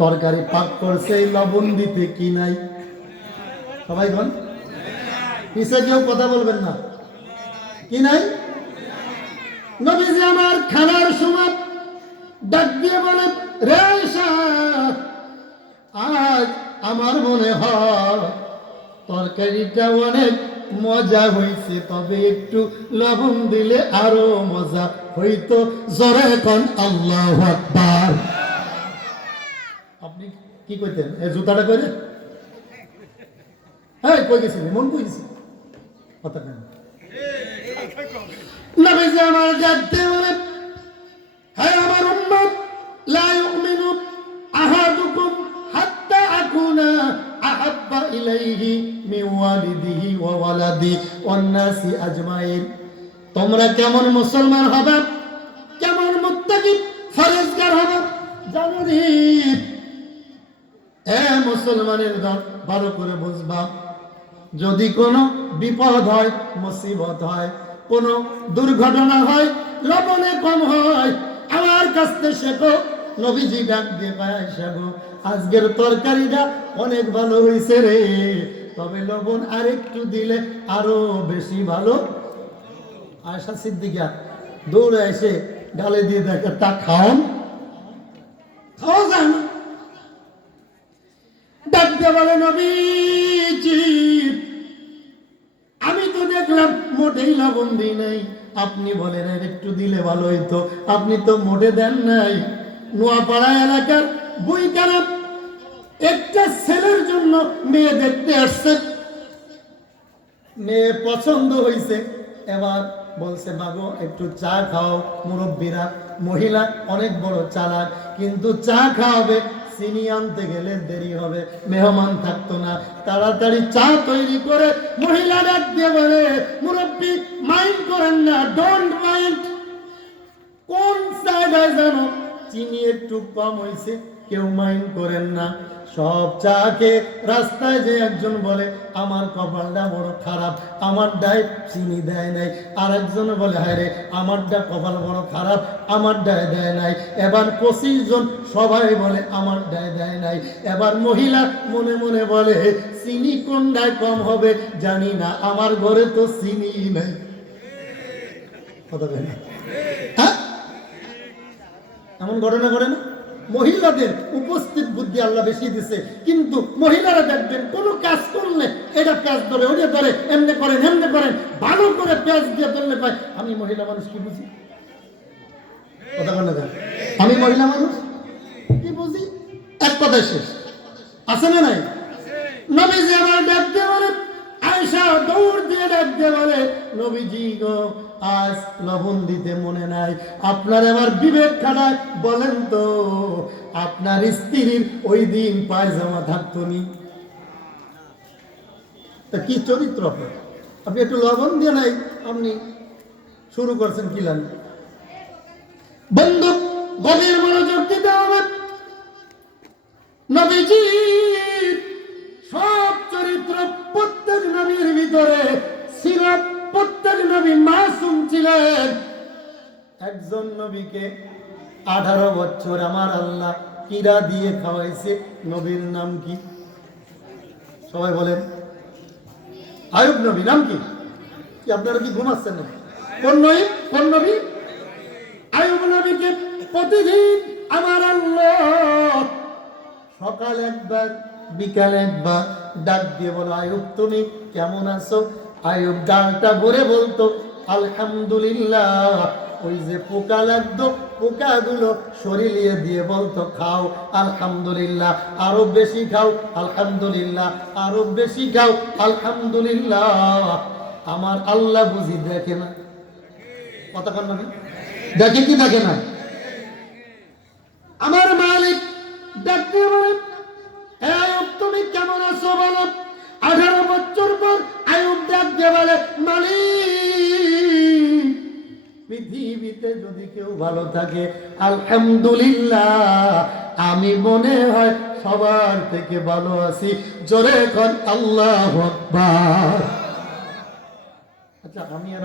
তরকারি পাক করছে, লবণ দিতে কি নাই? সবাই বল, পিছে কেউ কথা বলবেন না। কি নাই? নবীজি আমার খানার সময় ডাক দিয়ে বলে, রে আয়েশা, আজ আমার মনে হয় তরকারিটা অনেক মজা হয়েছে, তবে একটু লবণ দিলে আরো মজা হইতো। জোরে কোন আল্লাহু আকবার। আপনি কি কইতেন এই জুতাটা করে? হ্যাঁ, কই গেছিলি? মন কই গেছি কথা কেন? নবীজি আমার যাতে বলে, হ্যাঁ আমার উম্মত, লা ইউমিনু আহাদুকুম হাত্তা আকুনা আহাব্বা ইলাইহি মিন ওয়ালিদিহি ওয়া ওয়ালাদি ওয়ান নাসি আজমাইন। তোমরা কেমন মুসলমান হবে, কেমন মুত্তাকি ফরজগার হবে জানো নি? মুসলমানের দল ভালো করে বুঝবা, যদি কোনো বিপদ হয়, মুসিবত হয়, কোনো দুর্ঘটনা হয়, লবণে কম হয়, আমার কাছ থেকে শেখো। নবীজি ডাক দিয়ে কয়, শেখো আজকের তরকারিটা অনেক ভালো হয়েছে রে, তবে লবণ আরেকটু দিলে আরো বেশি ভালো। আয়েশা সিদ্দিকা দৌড়ে এসে গালে দিয়ে দেখে, তা খাওন, খাওয়া যায় না। ডাক দিয়ে বলে, নবীজি আমি তো দেখলাম মোটেই লবণ দিই নাই, আপনি বলেন আর একটু দিলে ভালো হইতো, আপনি তো মোটে দেন নাই। নোয়াপাড়া এলাকার বইকারা একটা ছেলের জন্য মেয়ে দেখতে আসছে, মেয়ে পছন্দ হয়েছে, এবার বলছে মাগো একটু চা খাও। মুরব্বীরা, মহিলা অনেক বড় চালাক, কিন্তু চা খাওয়াবে, চিনি আনতে গেলে দেরি হবে, মেহমান থাকতো না, তাড়াতাড়ি চা তৈরি করে মহিলা ডাক দিয়ে বলে, মুরব্বী মাইন্ড করেন না, ডোন্ট মাইন্ড। কোন জায়গায় জানো চিনি একটু কম হয়েছে, কেউ মাইন্ড করেন না। সব চাকে রাস্তায় যে একজন বলে, আমার কপালটা বড় খারাপ, আমার ডায় চিনি দেয় নাই। আর একজন বলে, হায় রে আমারটা কপাল বড় খারাপ, আমার ডায় দেয় নাই। এবার 25 জন সবাই বলে আমার ডায় দেয় নাই। এবার মহিলা মনে মনে বলে, চিনি কোন ডায় কম হবে জানি না, আমার ঘরে তো চিনি নাই। কথা বলে না? হ্যাঁ, এমন ঘটনা ঘটে না? মহিলাদের উপস্থিত বুদ্ধি আল্লাহ বেশি দিছে, কিন্তু মহিলারা দেখবেন কোন কাজ করলে এটা পেঁয়াজ ধরে, ওটা ধরে, এমনি করেন এমনি করেন, ভালো করে পেঁয়াজ দিয়ে ধরলে পায়। আমি মহিলা মানুষ কি বুঝি? কথা বলে না? আমি মহিলা মানুষ কি বুঝি? এক কথায় শেষ। আছে না নাই? নবীজি আমার ডাক দিয়ে বলে, আয়েশা দৌড় দিয়ে ডাক দিয়ে বলে, নবীজি গো আজ লবণ দিতে মনে নাই, আপনার আমার বিবেক খানায় বলেন তো, আপনার স্ত্রীর ওই দিন পায়জামা থাকতো নি? তা কি চরিত্র আপনার? আপনি একটু লবণ দিয়ে নাই, আপনি শুরু করছেন কি লান? বন্ধু গভীর মনোযোগ দিতে হবে। নবীজি সব চরিত্র প্রত্যেক নবীর ভিতরে ছিল, প্রত্যেক নবী মাসুম ছিলেন। একজন নবীকে 18 বছর আমার আল্লাহ কিরা দিয়ে খাওয়াইছে, নবীর নাম কি? সবাই বলেন। আয়ুব নবী। নাম কি? কি আপনারা কি ঘুমাচ্ছেন না? কোন নবী? কোন নবী? আয়ুব নবীকে প্রতিদিন আমার আল্লাহ সকাল একবার বিকাল একবার ডাক দিয়ে বলো, আয়ুব তুমি কেমন আছো? আয়ুব ডালটা ভরে বলতো আলহামদুলিল্লাহ। ওই যে পোকা লাগতো, পোকাগুলো শরীরে দিয়ে বলতো খাও আলহামদুলিল্লাহ, আরো বেশি খাও আলহামদুলিল্লাহ, আরো বেশি খাও আলহামদুলিল্লাহ। আমার আল্লাহ বুঝি দেখে না? কথা কন না? দেখে কি দেখে না? আমার মালিক ডাক দিয়ে বলে, আয়ুব তুমি কেমন আছো বলো। 18 বছর পর আয়ুব ডাক দিয়ে বলে, মালিক পৃথিবীতে যদি কেউ ভালো থাকে আলহামদুলিল্লাহ, আমি মনে হয় সবার থেকে ভালো আছি। জোরে কর আল্লাহু আকবার। আচ্ছা, আমি